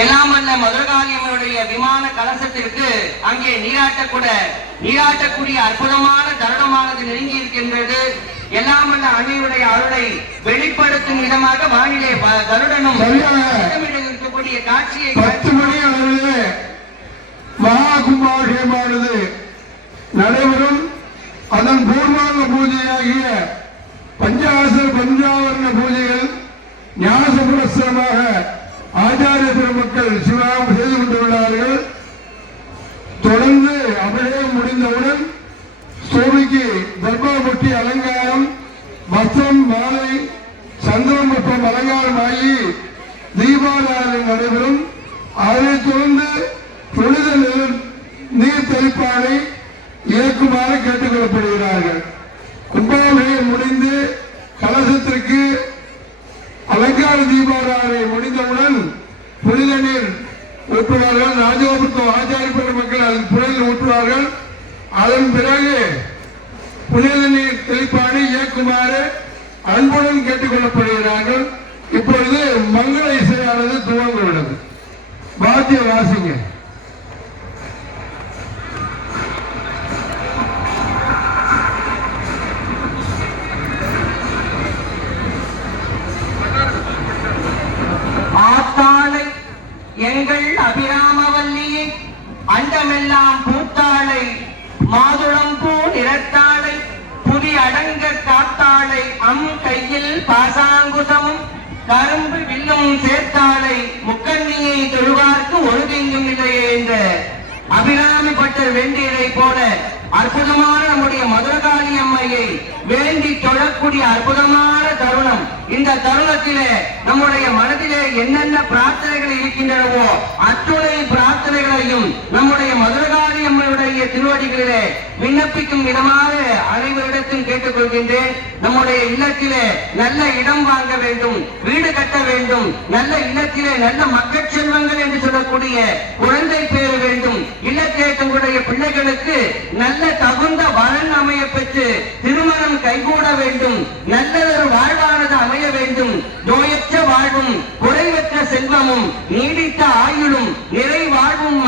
எல்லாம் வல்ல மதுரகாளியம்மனுடைய விமான கலசத்திற்கு அங்கே நீராட்டக்கூடிய அற்புதமான தருணமானது நெருங்கி இருக்கின்றது. எல்லாம் வல்ல அன்னையுடைய அருளை வெளிப்படுத்தும் விதமாக வானிலை கருடனும் இருக்கக்கூடிய காட்சியை 10 மணி அளவிலே மகா கும்பாபிஷேகமானது நடைபெறும். அதன் பூர்வாங்க பூஜையாகிய பஞ்சாசர் பஞ்சாவரண பூஜைகள் ஞானசபுரஸ்தரமாக ஆச்சாரிய பெருமக்கள் சிவாகம் செய்து கொண்டுள்ளார்கள். தொடர்ந்து அபிஷேகம் முடிந்தவுடன் சுவாமிக்கு தர்பாபட்டி அலங்காரம், வஸ்திரம், மாலை, சந்திரம் மற்றும் அலங்காரம் ஆகி தீபாராதனை நடைபெறும். அதனைத் தொடர்ந்து புனித நீர் தெளிப்பானை இயக்குமாறு கேட்டுக் கொள்ளப்படுகிறார்கள். கும்பாபிஷேகம் முடிந்து கலசத்திற்கு அலங்கார தீபாராதனை முடிந்தவுடன் புனித நீர் ஊற்றுவார்கள். ராஜகோபுரத்து ஆச்சாரிய பெருமக்கள் அதன் புனித ஊற்றுவார்கள். அதன் பிறகு புனித நீர் தெளிப்பானை இயக்குமாறு அன்புடன் கேட்டுக் கொள்ளப்படுகிறார்கள். இப்பொழுது மங்கள இசையானது துவங்க உள்ளது. வாத்திய வாசிங்க. ஆத்தாளை எங்கள் அபிராமவல்லியை அண்டமெல்லாம் பூத்தாளை மாதுளம் பூ நிறத்தாளை புலி அடங்க காத்தாளை கையில் பாசாங்குசமும் கரும்பு வில்லும் சேர்த்தாளை முக்கண்ணியை தொழுவார்க்கு ஒழுங்கெங்கும் இல்லையே என்ற அபிராமி பட்டர் வேண்டியதை போல அற்புதமான நம்முடைய மதுரகாளி அம்மையை வேண்டி தொழக்கூடிய அற்புதமான தருணம். இந்த தருணத்திலே நம்முடைய மனதிலே என்னென்ன பிரார்த்தனைகள் இருக்கின்றனவோ அத்துணை பிரார்த்தனைகளையும் நம்முடைய மதுரகாளி அம்மையுடைய திருவடிகளிலே விண்ணப்பிக்கும் விதமாக அனைவரிடத்தில் கேட்டுக்கொள்கின்றேன். நம்முடைய இல்லத்திலே நல்ல இடம் வாங்க வேண்டும், வீடு கட்ட வேண்டும், நல்ல இல்லத்திலே நல்ல மக்கள் செல்வங்கள் என்று சொல்லக்கூடிய குழந்தை பேர் வேண்டும், இல்லத்திலே தங்களுடைய பிள்ளைகளுக்கு நல்ல தகுந்த வரன் அமைய பெற்று திருமணம் கைகூட வேண்டும், நல்லதொரு வாழ்வானது அமைய வேண்டும், நோயற்ற வாழ்வும் குறைவற்ற செல்வமும் நீடித்த ஆயுளும் நிறை வாழ்வும்